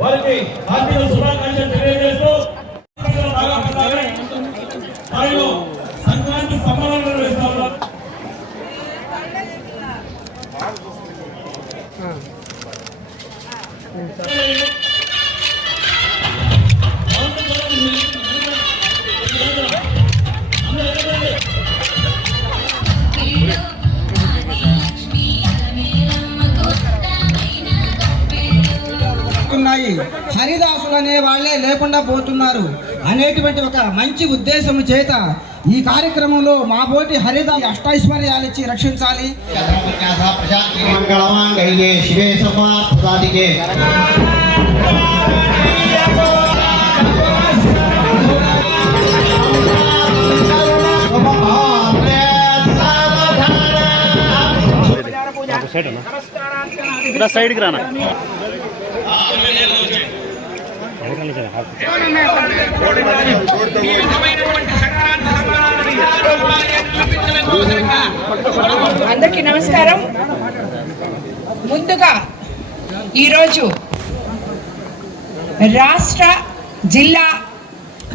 వారికి ఆర్థిక శుభాకాంక్షలు తెలియజేస్తూ సంక్రాంతి సంబరాలు నిర్వహిస్తారు. హరిదాసులు అనే వాళ్ళే లేకుండా పోతున్నారు అనేటువంటి ఒక మంచి ఉద్దేశం చేత ఈ కార్యక్రమంలో మా బోటి హరిదాసు అష్టైశ్వర్యాలు ఇచ్చి రక్షించాలి. సైడ్కి రానా అందరికీ నమస్కారం. ముందుగా ఈరోజు రాష్ట్ర జిల్లా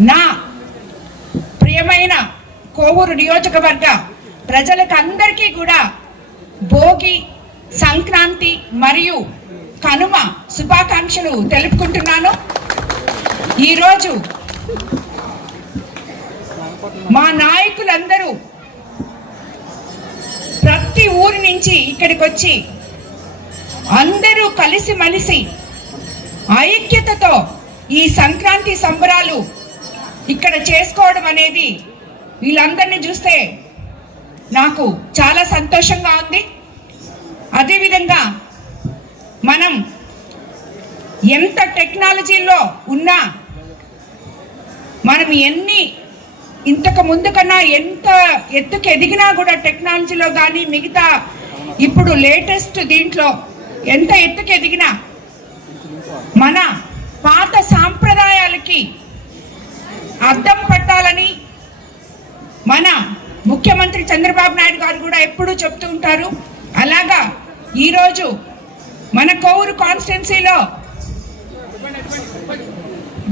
నా ప్రియమైన కోవూరు నియోజకవర్గ ప్రజలకు అందరికీ కూడా భోగి, సంక్రాంతి మరియు కనుమ శుభాకాంక్షలు తెలుపుకుంటున్నాను. ఈరోజు మా నాయకులందరూ ప్రతి ఊరి నుంచి ఇక్కడికి వచ్చి అందరూ కలిసిమెలిసి ఐక్యతతో ఈ సంక్రాంతి సంబరాలు ఇక్కడ చేసుకోవడం అనేది వీళ్ళందరినీ చూస్తే నాకు చాలా సంతోషంగా ఉంది. అదేవిధంగా మనం ఎంత టెక్నాలజీలో ఉన్నా మనం ఇంతకు ముందు కన్నా ఎంత ఎత్తుకు ఎదిగినా కూడా టెక్నాలజీలో కానీ మిగతా ఇప్పుడు లేటెస్ట్ దీంట్లో ఎంత ఎత్తుకు ఎదిగినా మన పాత సాంప్రదాయాలకి అద్దం పట్టాలని మన ముఖ్యమంత్రి చంద్రబాబు నాయుడు గారు కూడా ఎప్పుడూ చెప్తూ ఉంటారు. అలాగా ఈరోజు మన కోవూరు కాన్స్టిట్యున్సీలో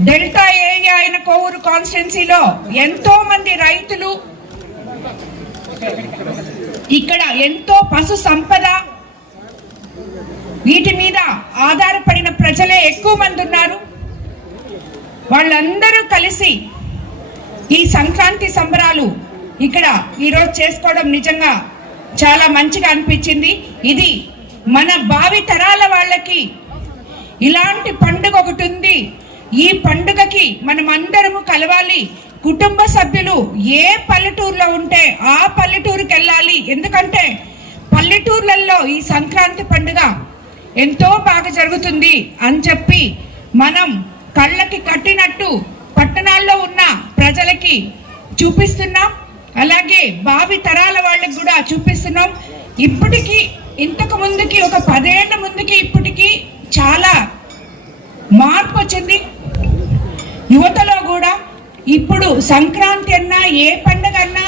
డెల్టా ఏరియా అయిన కోవూరు కాన్స్టిట్యున్సీలో ఎంతో మంది రైతులు, ఇక్కడ ఎంతో పశు సంపద, వీటి మీద ఆధారపడిన ప్రజలే ఎక్కువ మంది ఉన్నారు. వాళ్ళందరూ కలిసి ఈ సంక్రాంతి సంబరాలు ఇక్కడ ఈరోజు చేసుకోవడం నిజంగా చాలా మంచిగా అనిపించింది. ఇది మన భావి తరాల వాళ్ళకి ఇలాంటి పండుగ ఒకటి ఉంది, ఈ పండుగకి మనం అందరము కలవాలి. కుటుంబ సభ్యులు ఏ పల్లెటూరులో ఉంటే ఆ పల్లెటూరుకి వెళ్ళాలి. ఎందుకంటే పల్లెటూర్లలో ఈ సంక్రాంతి పండుగ ఎంతో బాగా జరుగుతుంది అని చెప్పి మనం కళ్ళకి కట్టినట్టు పట్టణాల్లో ఉన్న ప్రజలకి చూపిస్తున్నాం. అలాగే భావి తరాల వాళ్ళకి కూడా చూపిస్తున్నాం. ఇప్పటికీ ఇంతకు ముందుకి ఒక 10 ఏళ్ల ముందుకి ఇప్పటికీ చాలా మార్పు వచ్చింది యువతలో కూడా. ఇప్పుడు సంక్రాంతి అన్నా ఏ పండుగ అన్నా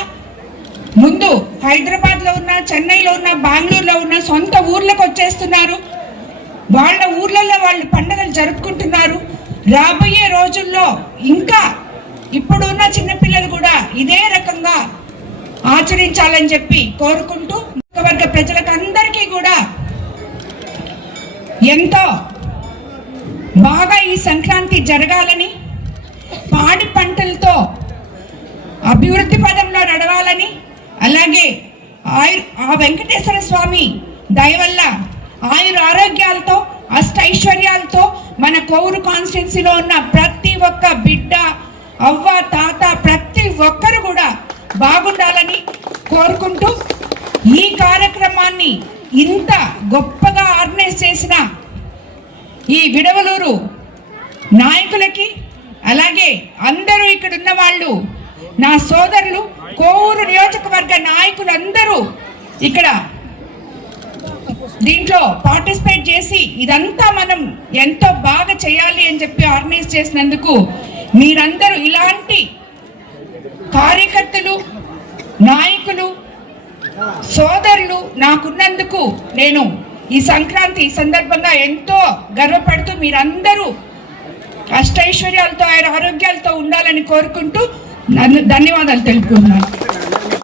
ముందు హైదరాబాద్లో ఉన్న, చెన్నైలో ఉన్న, బెంగళూరులో ఉన్న సొంత ఊర్లకు వచ్చేస్తున్నారు. వాళ్ళ ఊర్లలో వాళ్ళు పండుగలు జరుపుకుంటున్నారు. రాబోయే రోజుల్లో ఇంకా ఇప్పుడున్న చిన్నపిల్లలు కూడా ఇదే రకంగా ఆచరించాలని చెప్పి కోరుకుంటూ వర్గ ప్రజలకు అందరికీ కూడా ఎంతో బాగా ఈ సంక్రాంతి జరగాలని, పాడి పంటలతో అభివృద్ధి పదంలో నడవాలని, అలాగే ఆ వెంకటేశ్వర స్వామి దయ వల్ల ఆయుర ఆరోగ్యాలతో అష్టైశ్వర్యాలతో మన కోవూరు కాన్స్టిట్యున్సీలో ఉన్న ప్రతి ఒక్క బిడ్డ అవ్వ తాత ప్రతి ఒక్కరు కూడా బాగుండాలని కోరుకుంటూ ఈ కార్యక్రమాన్ని ఇంత గొప్పగా ఆర్గనైజ్ చేసిన ఈ విడవలూరు నాయకులకి, అలాగే అందరూ ఇక్కడ ఉన్న వాళ్ళు, నా సోదరులు, కోవూరు నియోజకవర్గ నాయకులందరూ ఇక్కడ దీంట్లో పార్టిసిపేట్ చేసి ఇదంతా మనం ఎంతో బాగా చేయాలి అని చెప్పి ఆర్గనైజ్ చేసినందుకు మీరందరూ ఇలాంటి కార్యకర్తలు, నాయకులు, సోదరులు నాకున్నందుకు నేను ఈ సంక్రాంతి సందర్భంగా ఎంతో గర్వపడుతూ మీరందరూ అష్టైశ్వర్యాలతో ఆరోగ్యాలతో ఉండాలని కోరుకుంటూ ధన్యవాదాలు తెలుపుకుంటున్నాను.